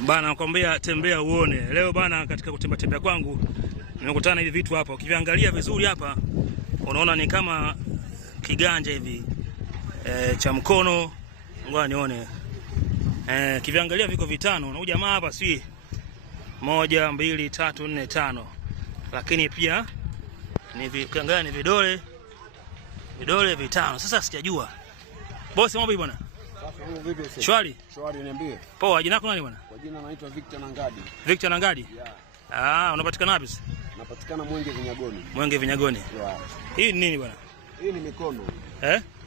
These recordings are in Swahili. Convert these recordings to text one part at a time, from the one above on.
Bana nakwambia tembea uone. Leo bana katika kutembea kwangu nimekutana hivi vitu hapa. Ukiviangalia vizuri hapa unaona ni kama kiganja hivi cha mkono. Ngoja nione. Kiviangalia viko vitano. Na huyu jamaa hapa si 1 2 3 4 5. Lakini pia ukiangalia ni vidole vitano. Sasa sijajua. Bosi mambo bwana. Shwari? Shwari, niambie. Poa, jina lako nani bwana? Kwa jina naitwa Victor Nangadi. Victor Nangadi? Yeah. Unapatikana wapi? Napatikana Mwenge Vinyagoni. Mwenge Vinyagoni. Yeah. Hii ni nini bwana? Hii ni mikono.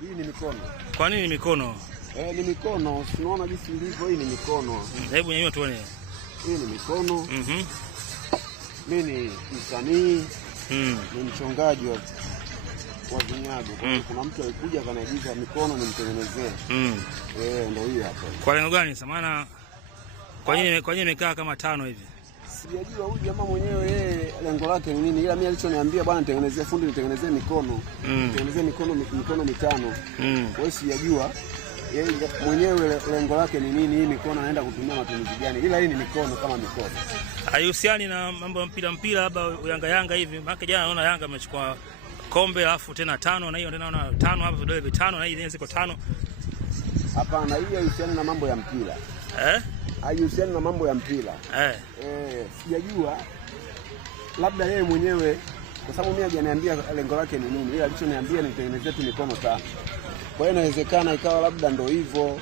Hii ni mikono. Kwa nini mikono? Ni mikono. Unaona jinsi ilivyo, hii ni mikono. Hebu nyanyua tuone. Hii ni mikono. Mimi ni msanii. Ni mchongaji wa vinyago. Kuna mtu alikuja akaniagiza mikono nimtengenezee. Ndio hiyo hapo. Kwa lengo gani? Samana kwa nini imekaa kama 5 hivi? Sijajua huyu jamaa mwenyewe yeye lengo lake ni nini. Ila mimi alichoniambia bwana nitengenezee fundi nitengenezee mikono. Nitengenezee mikono 5. Kwa hiyo sijajua yeye mwenyewe lengo lake ni nini, hii mikono anaenda kutumia matumizi gani. Ila hii ni mikono kama mikono. Haihusiani na mambo ya mpira labda Yanga hivi. Maana jana naona Yanga amechukua kombe alafu tena 5 na hiyo tena naona 5 hapa vidole vitano na hii ziko 5. Hapana, hii haihusiani na mambo ya mpira. Haihusiani na mambo ya mpira. Sijajua. Labda yeye mwenyewe kwa sababu mimi hajaniambia lengo lake ni nini. Ila alichoniambia nitengenezee tu mikono 5. Kwa hiyo inawezekana ikawa labda ndio hivyo.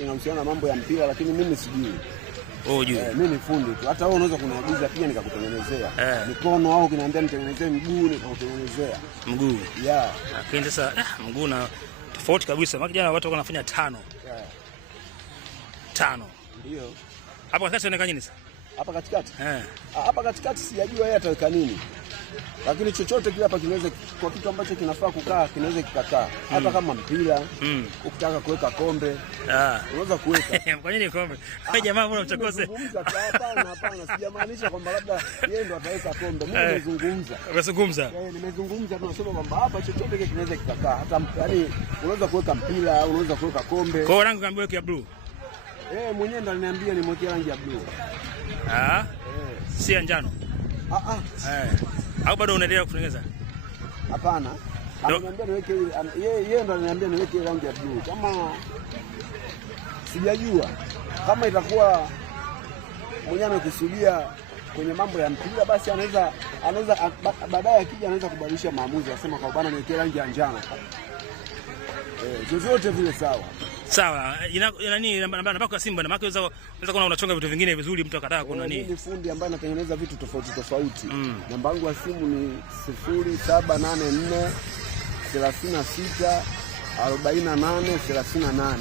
Inahusiana na mambo ya mpira lakini mimi sijui. Mimi ni fundi tu. Hata wewe unaweza kuniagiza pia nikakutengenezea mikono au kuniambia nitengenezee mguu nikakutengenezea mguu. Yeah. Lakini sasa mguu na tofauti kabisa. Maana jana watu wanafanya 5. 5. Ndio. Hapa katikati inaonekana nini sasa? Hapa katikati? Hapa katikati sijajua yeye ataweka nini. Lakini chochote kile hapa kinaweza kwa kitu ambacho kinafaa kukaa kinaweza kikakaa. Hata kama mpira, ukitaka kuweka kombe, unaweza kuweka. Kwa nini kombe? Wewe jamaa mbona mchakose? Hapana, sijamaanisha kwamba labda yeye ndo ataweka kombe. Mimi nimezungumza. Umezungumza? Nimezungumza tunasema kwamba hapa chochote kile kinaweza kikakaa. Hata yaani unaweza kuweka mpira, unaweza kuweka kombe. Kwa rangi kaambiwa ya blue. Mwenyewe ndo aliniambia nimwekee rangi ya blue. Si ya njano. Au bado unaendelea kutengeneza? Hapana. Ananiambia niweke yeye ndo ananiambia niweke rangi ya blue. Kama sijajua kama itakuwa mwenyewe amekusudia kwenye mambo ya mpira basi anaweza baadaye akija anaweza kubadilisha maamuzi asema kwa bwana niweke rangi ya njano. Zote vile sawa. Sawa. Nani namba kwa Simba na maana unaweza kuona unachonga vitu vingine vizuri mtu akataka kuna nini? Ni fundi ambaye anatengeneza vitu tofauti. Namba yangu ya simu ni 0784 36 48 38.